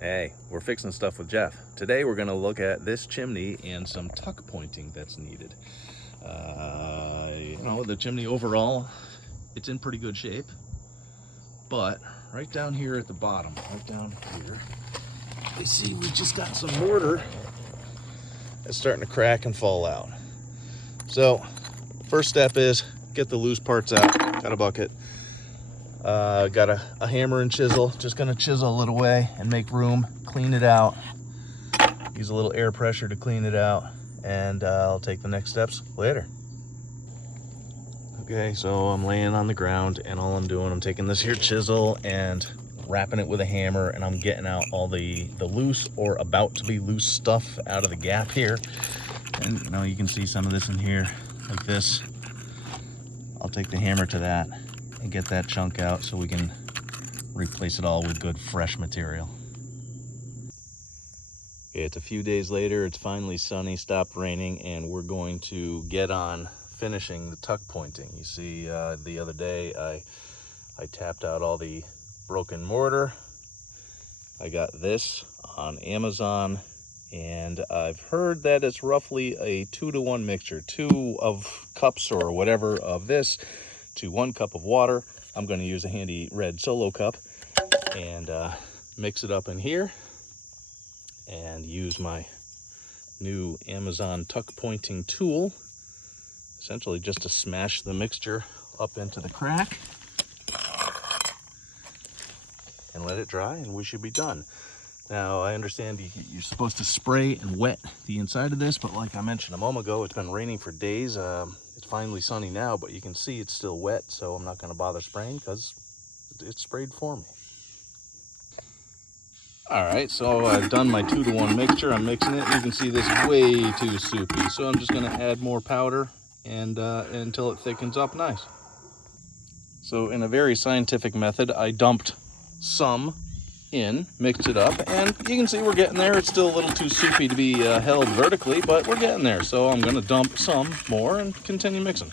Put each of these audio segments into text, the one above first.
Hey, we're fixing stuff with Jeff. Today we're going to look at this chimney and some tuck pointing that's needed. The chimney overall, it's in pretty good shape. But right down here at the bottom, right down here, you see we just got some mortar that's starting to crack and fall out. So first step is get the loose parts out. Got a bucket. Got a hammer and chisel. Just gonna chisel it away and make room, clean it out. Use a little air pressure to clean it out, and I'll take the next steps later. Okay, so I'm laying on the ground, and all I'm doing, I'm taking this here chisel and wrapping it with a hammer, and I'm getting out all the loose or about to be loose stuff out of the gap here. And you can see some of this in here, like this. I'll take the hammer to that and get that chunk out so we can replace it all with good fresh material. Okay, it's a few days later, it's finally sunny, stopped raining, and we're going to get on finishing the tuck pointing. You see, the other day I tapped out all the broken mortar. I got this on Amazon, and I've heard that it's roughly a 2-to-1 mixture, 2 of cups or whatever of this to 1 cup of water. I'm going to use a handy red Solo cup and mix it up in here and use my new Amazon tuck pointing tool, essentially just to smash the mixture up into the crack and let it dry, and we should be done. Now, I understand you're supposed to spray and wet the inside of this, but like I mentioned a moment ago, it's been raining for days. It's finally sunny now, but you can see it's still wet, so I'm not going to bother spraying because it's sprayed for me. All right, so I've done my 2-to-1 mixture. I'm mixing it. You can see this is way too soupy, so I'm just going to add more powder and until it thickens up nice. So in a very scientific method, I dumped some in, mixed it up, and you can see we're getting there. It's still a little too soupy to be held vertically, but we're getting there. So I'm going to dump some more and continue mixing.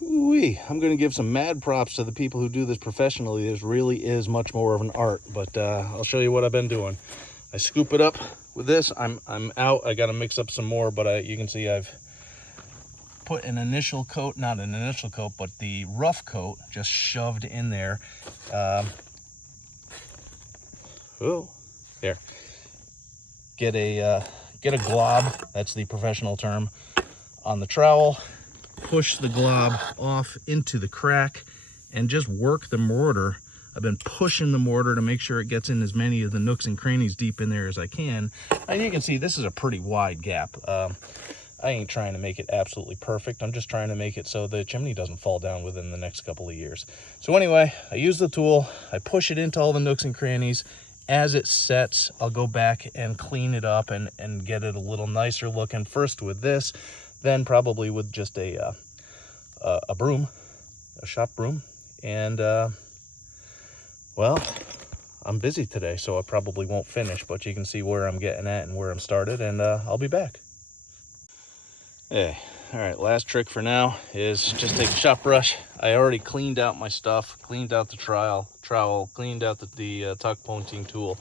Whoo-wee. I'm going to give some mad props to the people who do this professionally. This really is much more of an art, but I'll show you what I've been doing. I scoop it up with this. I'm out. I got to mix up some more, but you can see I've put an initial coat, not an initial coat, but the rough coat just shoved in there. There. Get a glob, that's the professional term, on the trowel. Push the glob off into the crack and just work the mortar. I've been pushing the mortar to make sure it gets in as many of the nooks and crannies deep in there as I can. And you can see this is a pretty wide gap. I ain't trying to make it absolutely perfect. I'm just trying to make it so the chimney doesn't fall down within the next couple of years. So anyway, I use the tool, I push it into all the nooks and crannies. As it sets, I'll go back and clean it up and get it a little nicer looking, first with this, then probably with just a broom, a shop broom. And well, I'm busy today, so I probably won't finish, but you can see where I'm getting at and where I'm started, and I'll be back. Hey, all right, last trick for now is just take a shop brush. I already cleaned out my stuff, cleaned out the trowel, cleaned out the tuck pointing tool.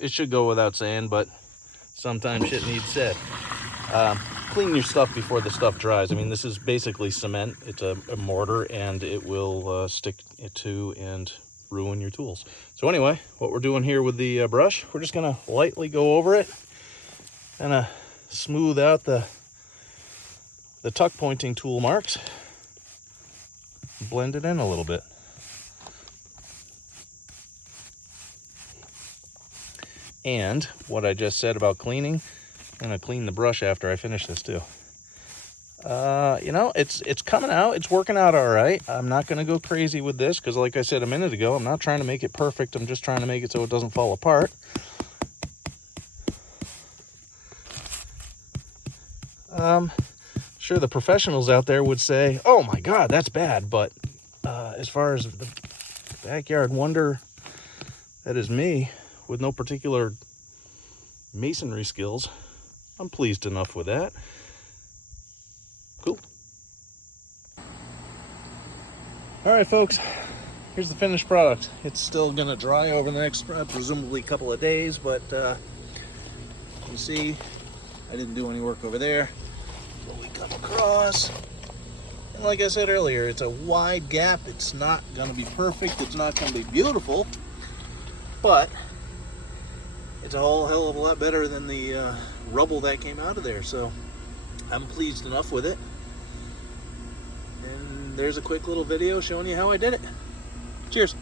It should go without saying, but sometimes shit needs said. Clean your stuff before the stuff dries. I mean, this is basically cement. It's a mortar, and it will stick it to and ruin your tools. So anyway, what we're doing here with the brush, we're just gonna lightly go over it and smooth out the tuck pointing tool marks, blend it in a little bit. And what I just said about cleaning, I'm gonna clean the brush after I finish this too. It's coming out, it's working out all right. I'm not gonna go crazy with this because, like I said a minute ago, I'm not trying to make it perfect. I'm just trying to make it so it doesn't fall apart. Sure, the professionals out there would say, oh my God, that's bad. But as far as the backyard wonder that is me, with no particular masonry skills, I'm pleased enough with that. Cool. All right, folks, here's the finished product. It's still gonna dry over the next presumably couple of days, but you see, I didn't do any work over there. But we come across, and like I said earlier, it's a wide gap. It's not gonna be perfect. It's not gonna be beautiful, but it's a whole hell of a lot better than the rubble that came out of there. So I'm pleased enough with it. And there's a quick little video showing you how I did it. Cheers.